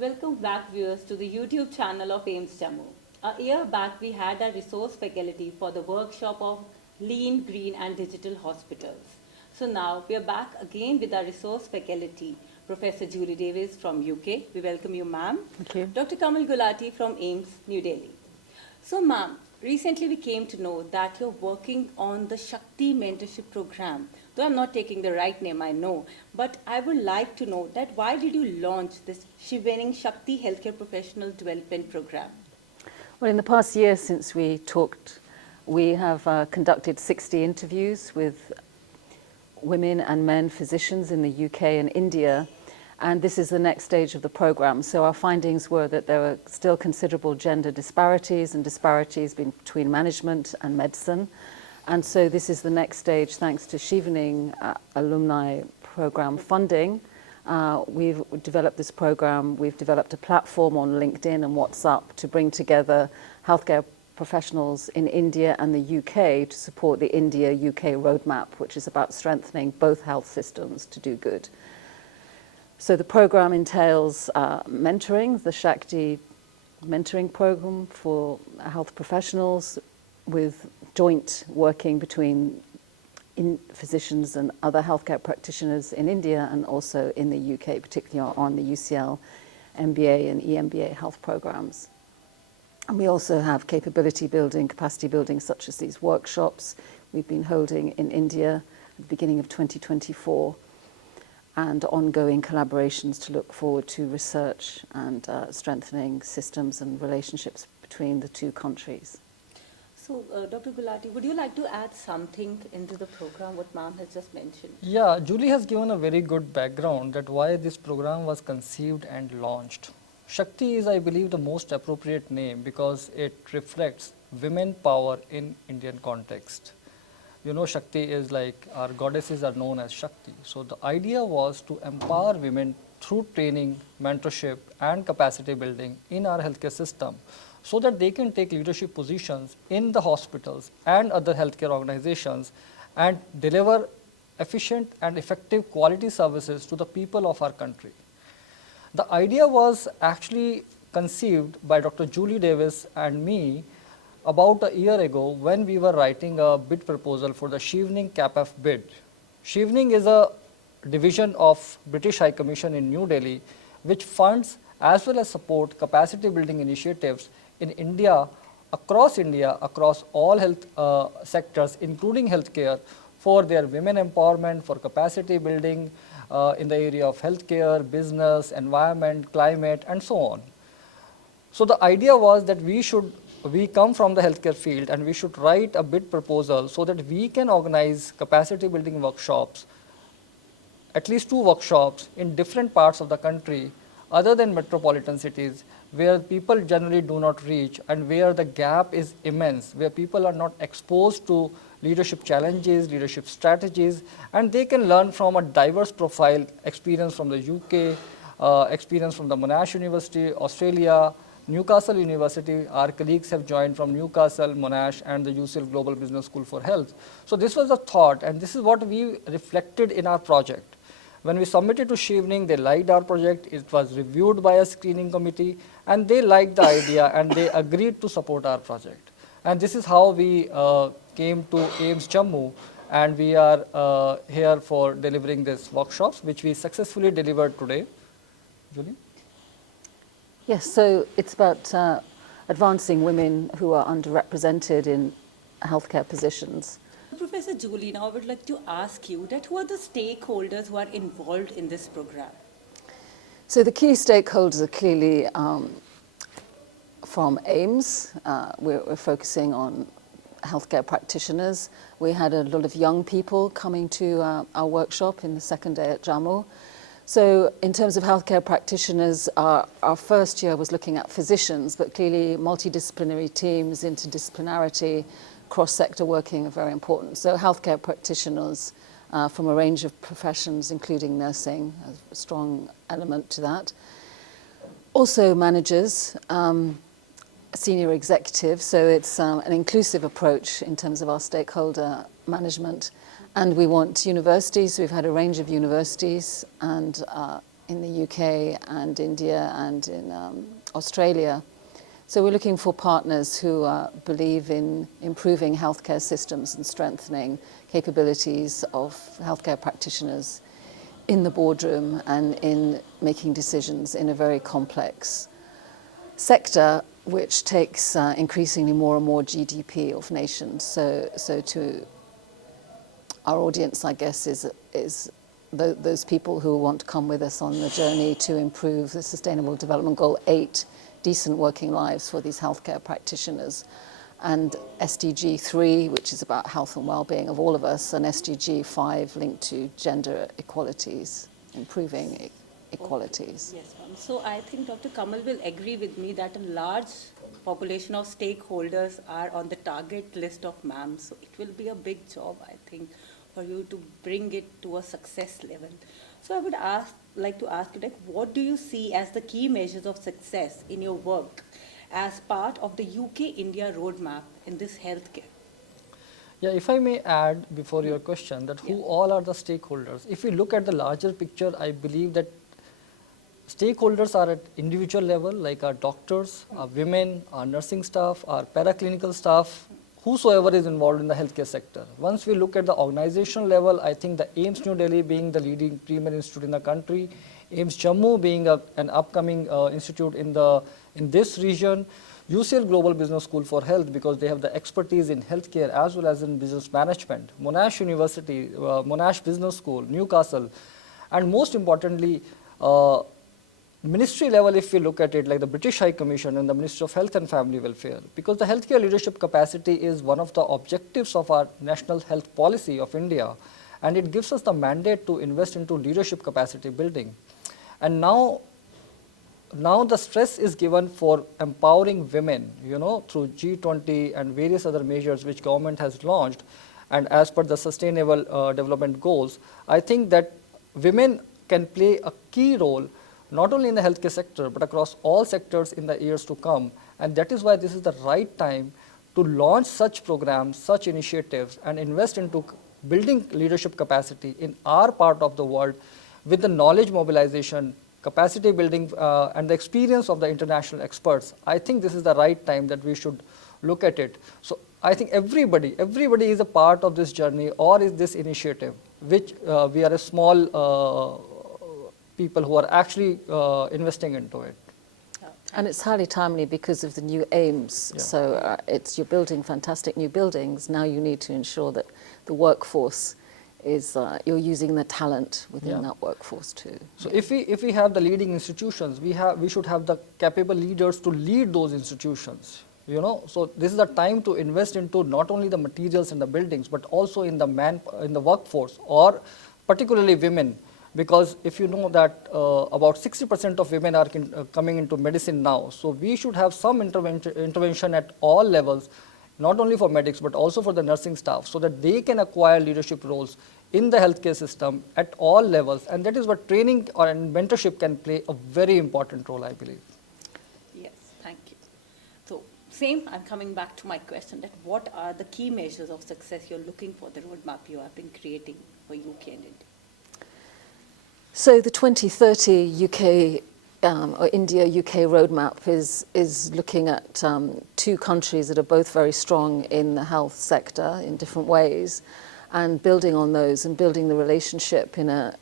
Welcome back viewers to the YouTube channel of AIIMS Jammu. A year back we had a resource faculty for the workshop of Lean, Green and Digital Hospitals. So now we are back again with our resource faculty, Professor Julie Davies from UK. We welcome you, ma'am. Thank you. Dr. Kamal Gulati from AIIMS, New Delhi. So ma'am, recently we came to know that you're working on the Shakti mentorship program. Though I'm not taking the right name, I know, but I would like to know that why did you launch this Shivening Shakti Healthcare Professional Development Program? Well, in the past year since we talked, we have conducted 60 interviews with women and men physicians in the UK and India, and this is the next stage of the program. So our findings were that there were still considerable gender disparities and disparities between management and medicine. And so this is the next stage, thanks to Shivening alumni program funding. We've developed this program. We've developed a platform on LinkedIn and WhatsApp to bring together healthcare professionals in India and the UK to support the India-UK roadmap, which is about strengthening both health systems to do good. So the program entails mentoring, the Shakti mentoring program for health professionals, with joint working between physicians and other healthcare practitioners in India and also in the UK, particularly on the UCL, MBA and EMBA health programs. And we also have capability building, capacity building, such as these workshops we've been holding in India at the beginning of 2024, and ongoing collaborations to look forward to research and strengthening systems and relationships between the two countries. So, Dr. Gulati, would you like to add something into the program, what ma'am has just mentioned? Yeah, Julie has given a very good background that why this program was conceived and launched. Shakti is, I believe, the most appropriate name because it reflects women power in Indian context. You know, Shakti is like our goddesses are known as Shakti. So the idea was to empower women through training, mentorship and capacity building in our healthcare system, so that they can take leadership positions in the hospitals and other healthcare organizations and deliver efficient and effective quality services to the people of our country. The idea was actually conceived by Dr. Julie Davies and me about a year ago when we were writing a bid proposal for the Shivening CAPF bid. Shivening is a division of British High Commission in New Delhi, which funds as well as support capacity building initiatives in India, across all health sectors, including healthcare, for their women empowerment, for capacity building in the area of healthcare, business, environment, climate, and so on. So the idea was that we come from the healthcare field and we should write a bid proposal so that we can organize capacity building workshops, at least 2 workshops in different parts of the country other than metropolitan cities, where people generally do not reach and where the gap is immense, where people are not exposed to leadership challenges, leadership strategies, and they can learn from a diverse profile, experience from the UK, experience from the Monash University, Australia, Newcastle University. Our colleagues have joined from Newcastle, Monash and the UCL Global Business School for Health. So this was the thought, and this is what we reflected in our project. When we submitted to Shivening, they liked our project. It was reviewed by a screening committee and they liked the idea and they agreed to support our project. And this is how we came to AIIMS Jammu, and we are here for delivering these workshops, which we successfully delivered today. Julie? Yes, so it's about advancing women who are underrepresented in healthcare positions. Professor Julie, now I would like to ask you that who are the stakeholders who are involved in this program? So the key stakeholders are clearly from AIIMS. We're focusing on healthcare practitioners. We had a lot of young people coming to our workshop in the second day at Jammu. So in terms of healthcare practitioners, our first year was looking at physicians, but clearly multidisciplinary teams, interdisciplinarity, cross-sector working are very important. So healthcare practitioners from a range of professions, including nursing, a strong element to that. Also managers, senior executives, so it's an inclusive approach in terms of our stakeholder management. And we want universities. We've had a range of universities and in the UK and India and in Australia. So we're looking for partners who believe in improving healthcare systems and strengthening capabilities of healthcare practitioners in the boardroom and in making decisions in a very complex sector which takes increasingly more and more GDP of nations. So to our audience, I guess, is those people who want to come with us on the journey to improve the Sustainable Development Goal 8, decent working lives for these healthcare practitioners, and SDG 3, which is about health and well-being of all of us, and SDG 5 linked to gender equalities, improving equalities. Yes, ma'am. So I think Dr. Kamal will agree with me that a large population of stakeholders are on the target list of ma'am. So it will be a big job, I think, for you to bring it to a success level. So I would like to ask you, what do you see as the key measures of success in your work as part of the UK-India roadmap in this healthcare? Yeah, if I may add before your question that who all are the stakeholders. If we look at the larger picture, I believe that stakeholders are at individual level, like our doctors, our women, our nursing staff, our paraclinical staff, whosoever is involved in the healthcare sector. Once we look at the organizational level, I think the AIIMS New Delhi being the leading premier institute in the country, AIIMS Jammu being an upcoming institute in this region, UCL Global Business School for Health because they have the expertise in healthcare as well as in business management, Monash University, Monash Business School, Newcastle, and most importantly, ministry level, if we look at it, like the British High Commission and the Ministry of Health and Family Welfare, because the healthcare leadership capacity is one of the objectives of our national health policy of India, and it gives us the mandate to invest into leadership capacity building. And now the stress is given for empowering women, through G20 and various other measures which government has launched, and as per the Sustainable Development Goals, I think that women can play a key role not only in the healthcare sector, but across all sectors in the years to come. And that is why this is the right time to launch such programs, such initiatives, and invest into building leadership capacity in our part of the world with the knowledge mobilization, capacity building, and the experience of the international experts. I think this is the right time that we should look at it. So I think everybody is a part of this journey or is this initiative, which we are a small people who are actually investing into it. And it's highly timely because of the new AIIMS. Yeah. So you're building fantastic new buildings. Now you need to ensure that the workforce is, you're using the talent within that workforce too. So if we have the leading institutions, we should have the capable leaders to lead those institutions. So this is the time to invest into not only the materials in the buildings, but also in the workforce, or particularly women. Because if you know that about 60% of women are coming into medicine now, so we should have some intervention at all levels, not only for medics but also for the nursing staff, so that they can acquire leadership roles in the healthcare system at all levels, and that is what training and mentorship can play a very important role, I believe. Yes, thank you. So same, I'm coming back to my question, that what are the key measures of success you're looking for, the roadmap you have been creating for UK and India? So the 2030 UK or India-UK roadmap is looking at two countries that are both very strong in the health sector in different ways, and building on those and building the relationship in the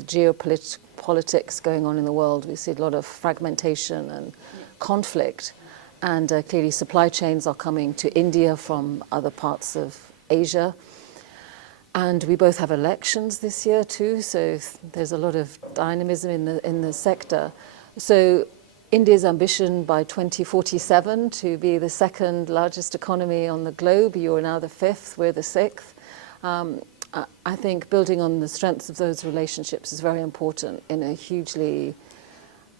geopolitics going on in the world. We see a lot of fragmentation and conflict, and clearly supply chains are coming to India from other parts of Asia. And we both have elections this year too, so there's a lot of dynamism in the sector. So India's ambition by 2047 to be the second largest economy on the globe. You are now the fifth, we're the sixth. I think building on the strengths of those relationships is very important in a hugely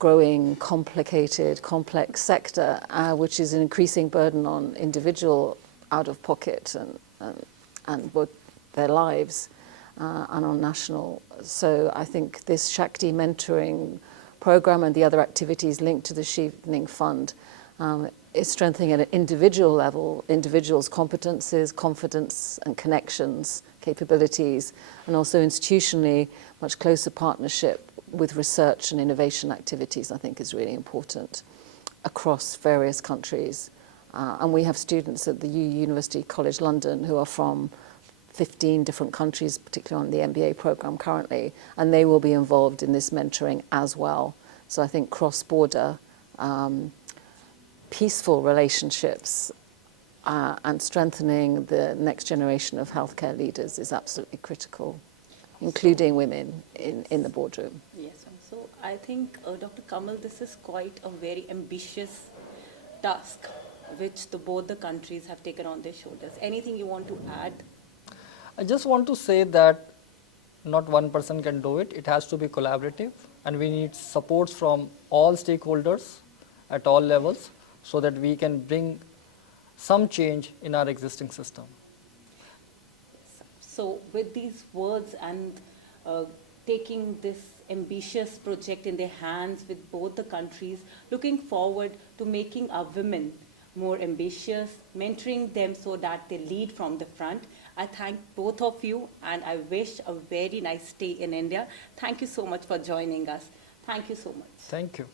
growing, complicated, complex sector, which is an increasing burden on individual out-of-pocket and their lives and on national. So I think this Shakti mentoring program and the other activities linked to the Sheepning Fund is strengthening at an individual level, individuals' competences, confidence and connections, capabilities, and also institutionally much closer partnership with research and innovation activities, I think is really important across various countries. And we have students at the University College London who are from 15 different countries, particularly on the MBA program currently, and they will be involved in this mentoring as well. So I think cross-border, peaceful relationships and strengthening the next generation of healthcare leaders is absolutely critical, including women in the boardroom. Yes, ma'am. So I think, Dr. Kamal, this is quite a very ambitious task which both the countries have taken on their shoulders. Anything you want to add? I just want to say that not one person can do it. It has to be collaborative, and we need supports from all stakeholders at all levels so that we can bring some change in our existing system. So with these words and taking this ambitious project in their hands with both the countries, looking forward to making our women more ambitious, mentoring them so that they lead from the front. I thank both of you, and I wish a very nice stay in India. Thank you so much for joining us. Thank you so much. Thank you.